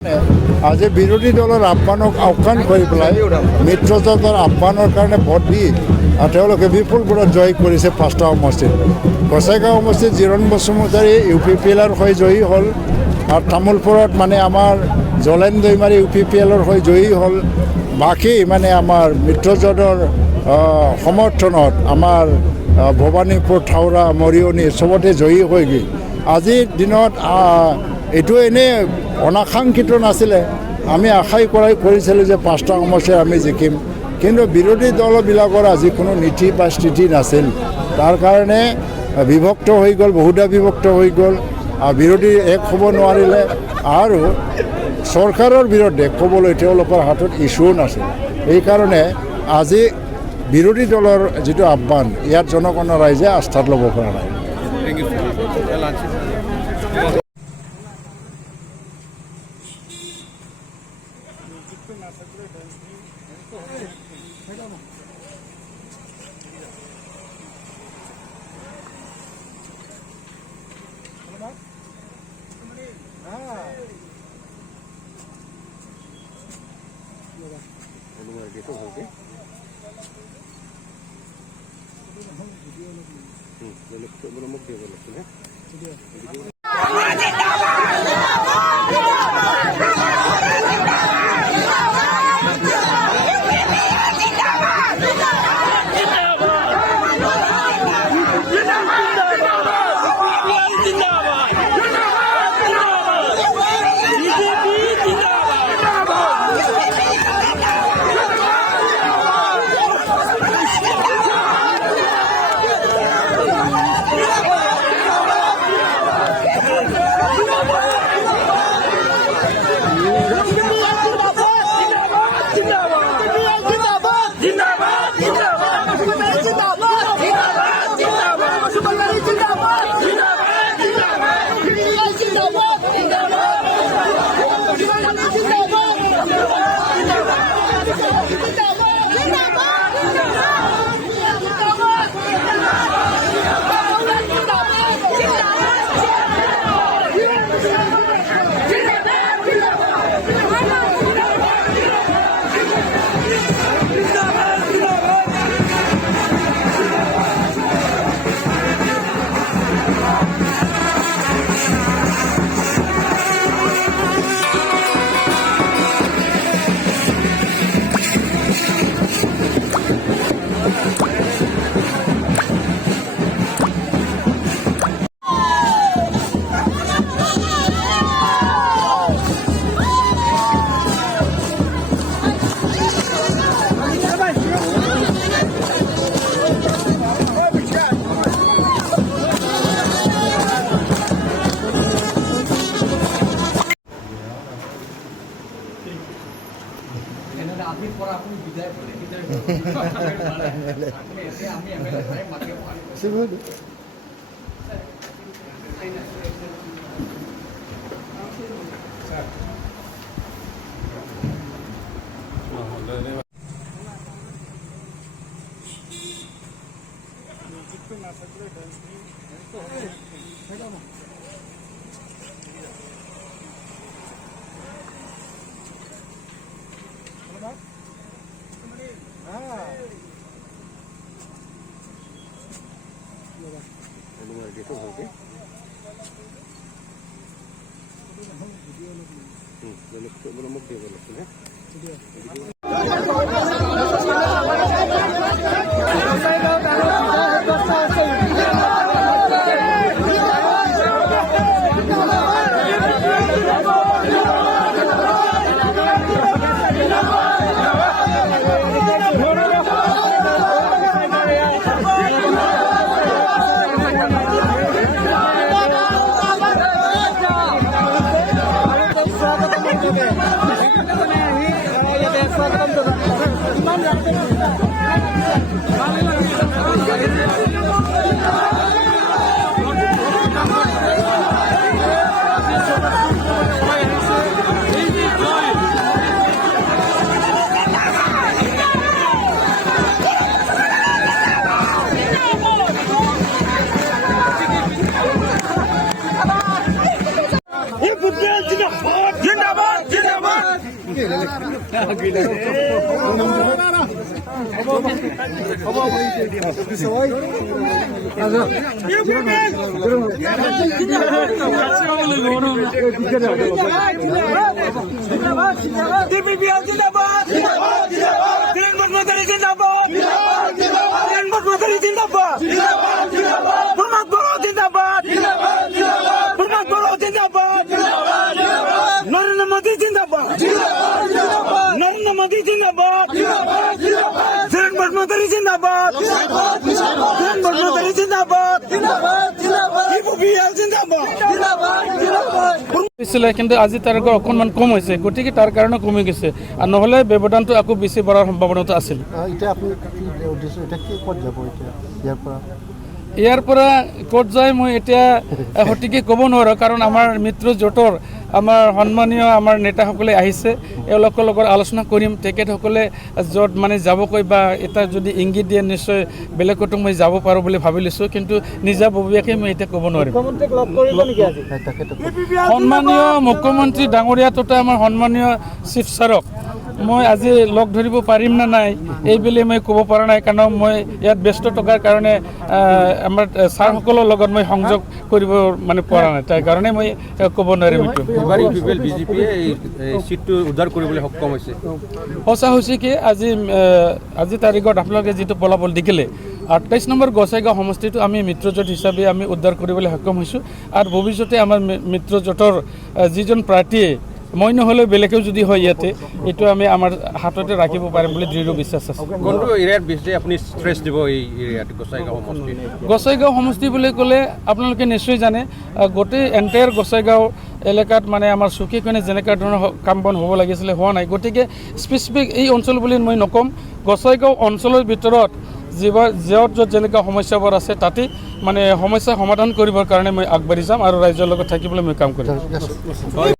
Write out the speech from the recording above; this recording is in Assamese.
আজি বিৰোধী দলৰ আহ্বানক আওকাণ কৰি পেলাই মিত্ৰজোঁটৰ আহ্বানৰ কাৰণে ভোট দি তেওঁলোকে বিপুল ভোটত জয় কৰিছে 5টা সমষ্টিত। গোসাইগাঁও সমষ্টিত জিৰণ বসুমতাৰী UPPLৰ হৈ জয়ী হ'ল আৰু তামোলপুৰত মানে আমাৰ জলেন দৈমাৰী UPPLৰ হৈ জয়ী হ'ল। বাকী মানে আমাৰ মিত্ৰজোঁটৰ সমৰ্থনত আমাৰ ভৱানীপুৰ থাওৰা মৰিয়নি চবতে জয়ী হৈ গ'ল। আজিৰ দিনত এইটো এনেই অনাকাংক্ষিত নাছিলে। আমি আশাই কৰিছিলোঁ যে 5টা সমষ্টিত আমি জিকিম, কিন্তু বিৰোধী দলবিলাকৰ আজি কোনো নীতি বা স্থিতি নাছিল। তাৰ কাৰণে বিভক্ত হৈ গ'ল, বহুদা বিভক্ত হৈ গ'ল। বিৰোধী এক হ'ব নোৱাৰিলে আৰু চৰকাৰৰ বিৰুদ্ধে ক'বলৈ তেওঁলোকৰ হাতত ইছ্যুও নাছিল। এইকাৰণে আজি বিৰোধী দলৰ যিটো আহ্বান, ইয়াত জনগণৰ ৰাইজে আস্থাত ল'ব পৰা নাই। जिंदाबाद नरेंद्र मोदी जिंदाबाद नरेंद्र मोदी जिंदाबाद किरण भटमातारी जिंदाबाद किरण भटमातारी जिंदाबाद ইউপিপিএল জিন্দাবাদ হৈছিলে কিন্তু আজি তাৰ অকণমান কম হৈছে গতিকে তাৰ কাৰণে কমি গৈছে আৰু নহ'লে ব্যৱধানটো আকৌ বেছি বঢ়াৰ সম্ভাৱনাটো আছিল এতিয়া আপুনি এতিয়া কি ক'ত যাব এতিয়া ইয়াৰ পৰা ক'ত যায় মই এতিয়া সঠিকে ক'ব নোৱাৰোঁ কাৰণ আমাৰ মিত্ৰ জোঁটৰ আমাৰ সন্মানীয় আমাৰ নেতাসকলে আহিছে এওঁলোকৰ লগত আলোচনা কৰিম তেখেতসকলে য'ত মানে যাবকৈ বা এটা যদি ইংগিত দিয়ে নিশ্চয় বেলেগতো মই যাব পাৰোঁ বুলি ভাবি লৈছোঁ কিন্তু নিজাববীয়াকৈ মই এতিয়া ক'ব নোৱাৰিম সন্মানীয় মুখ্যমন্ত্ৰী ডাঙৰীয়া তথা আমাৰ সন্মানীয় চিফ ছাৰক মই আজি লগ ধৰিব পাৰিম না নাই এইবুলি মই ক'ব পৰা নাই কাৰণ মই ইয়াত ব্যস্ত থকাৰ কাৰণে আমাৰ ছাৰসকলৰ লগত মই সংযোগ কৰিব মানে পৰা নাই তাৰ কাৰণে মই ক'ব নোৱাৰিম এইটো এবাৰ ইউপিপিএল বিজেপিয়ে এই সিটটো উদ্ধাৰ কৰিবলৈ সক্ষম হৈছে সঁচা হৈছে কি আজি তাৰিখত আপোনালোকে যিটো ফলাফল দেখিলে 28 নম্বৰ গোসাইগাঁও সমষ্টিটো আমি মিত্ৰজোঁট হিচাপে আমি উদ্ধাৰ কৰিবলৈ সক্ষম হৈছোঁ আৰু ভৱিষ্যতে আমাৰ মিত্ৰজোঁটৰ যিজন প্ৰাৰ্থীয়ে মই নহ'লে বেলেগেও যদি হয় ইয়াতে এইটো আমি আমাৰ হাততে ৰাখিব পাৰিম বুলি দৃঢ় বিশ্বাস আছে কোনটো এৰিয়াত বেছি আপুনি ষ্ট্ৰেছ দিব এই এৰিয়াত গোসাইগাঁও সমষ্টি বুলি ক'লে আপোনালোকে নিশ্চয় জানে গোটেই এণ্টায়াৰ গোসাইগাঁও এলেকাত মানে আমাৰ চুকীকণে যেনেকুৱা ধৰণৰ কাম বন হ'ব লাগিছিলে হোৱা নাই গতিকে স্পেচিফিক এই অঞ্চল বুলি মই নক'ম গোসাইগাঁও অঞ্চলৰ ভিতৰত য'ত যেনেকুৱা সমস্যাবোৰ আছে তাতে মানে সমস্যা সমাধান কৰিবৰ কাৰণে মই আগবাঢ়ি যাম আৰু ৰাইজৰ লগত থাকিবলৈ মই কাম কৰিম